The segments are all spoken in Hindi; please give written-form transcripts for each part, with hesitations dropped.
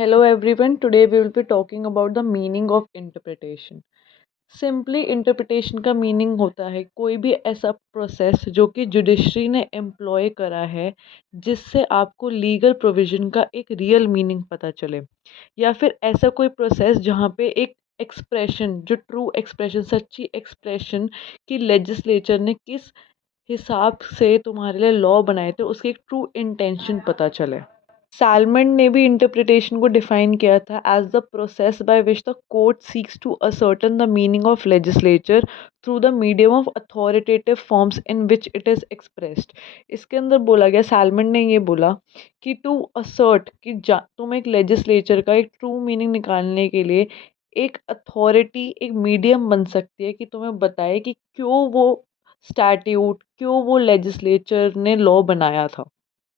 Hello everyone, today we will be talking about the meaning of interpretation. Simply interpretation का मीनिंग होता है कोई भी ऐसा प्रोसेस जो कि जुडिशरी ने एम्प्लॉय करा है जिससे आपको लीगल प्रोविजन का एक रियल मीनिंग पता चले, या फिर ऐसा कोई प्रोसेस जहाँ पे एक एक्सप्रेशन, जो ट्रू एक्सप्रेशन, सच्ची एक्सप्रेशन की लेजिस्लेचर ने किस हिसाब से तुम्हारे लिए लॉ बनाए थे उसकी एक ट्रू इंटेंशन पता चले। सैलमन ने भी इंटरप्रिटेशन को डिफाइन किया था as the process by which the court seeks to ascertain the meaning of legislature through the medium of authoritative forms in which it is expressed. इसके अंदर बोला गया, सैलमन ने ये बोला कि टू असर्ट कि तुम एक लेजिस्लेचर का एक ट्रू मीनिंग निकालने के लिए एक अथॉरिटी, एक मीडियम बन सकती है कि तुम्हें बताए कि क्यों वो स्टैट्यूट, क्यों वो लेजिस्लेचर ने लॉ बनाया था।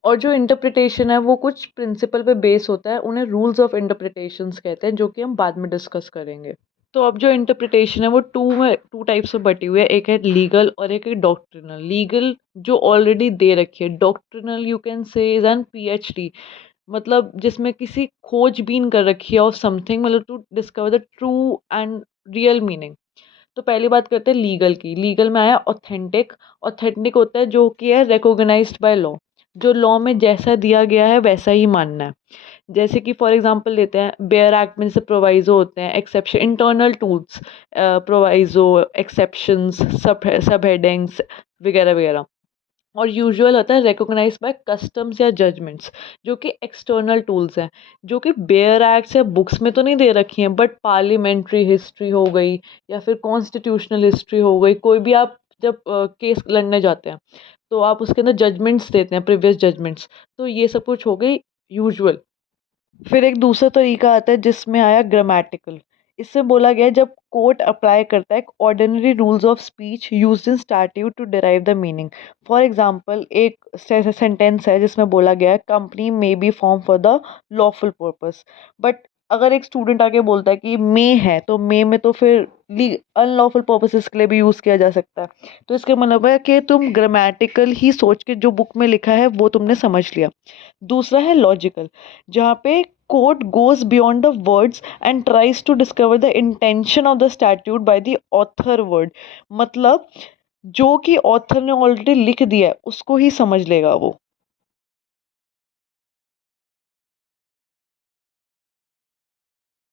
और जो इंटरप्रिटेशन है वो कुछ प्रिंसिपल पे बेस होता है, उन्हें रूल्स ऑफ इंटरप्रिटेशंस कहते हैं, जो कि हम बाद में डिस्कस करेंगे। तो अब जो इंटरप्रिटेशन है वो टू टाइप्स से बटी हुई है, एक है लीगल और एक है डॉक्ट्रिनल। लीगल जो ऑलरेडी दे रखी है, doctrinal you can say is an PhD, मतलब जिसमें किसी खोजबीन कर रखी है ऑफ समथिंग, मतलब to discover the true and real meaning. तो पहली बात करते हैं लीगल की। लीगल में आया ऑथेंटिक। ऑथेंटिक होता है जो कि है रिकॉग्नाइज्ड बाय लॉ, जो लॉ में जैसा दिया गया है वैसा ही मानना है। जैसे कि फॉर एग्जांपल लेते हैं, बेयर एक्ट में जैसे प्रोवाइजो होते हैं, exception, internal tools, proviso, exceptions, सब हेडिंग्स वगैरह वगैरह। और यूजुअल होता है रिकॉग्नाइज बाय कस्टम्स या जजमेंट्स, जो कि एक्सटर्नल टूल्स हैं, जो कि बेयर एक्ट्स या बुक्स में तो नहीं दे रखी हैं, बट पार्लियामेंट्री हिस्ट्री हो गई या फिर कॉन्स्टिट्यूशनल हिस्ट्री हो गई। कोई भी आप जब केस लड़ने जाते हैं तो आप उसके अंदर जजमेंट्स देते हैं, प्रीवियस जजमेंट्स। तो ये सब कुछ हो गई यूजुअल। फिर एक दूसरा तरीका आता है जिसमें आया ग्रामेटिकल। इससे बोला गया है जब कोर्ट अप्लाई करता है ordinary rules of speech used in statute to derive the meaning. For example एक सेंटेंस है जिसमें बोला गया है company may be form for the lawful purpose, but अगर एक स्टूडेंट आके बोलता है कि मे है, तो मे में तो फिर अनलॉफुल पर्पसेस के लिए भी यूज़ किया जा सकता है। तो इसका मतलब है कि तुम ग्रामेटिकल ही सोच के जो बुक में लिखा है वो तुमने समझ लिया। दूसरा है लॉजिकल, जहाँ पे court goes beyond the words and tries to discover the intention of the statute by the author word. मतलब जो कि ऑथर ने ऑलरेडी लिख दिया है उसको ही समझ लेगा वो।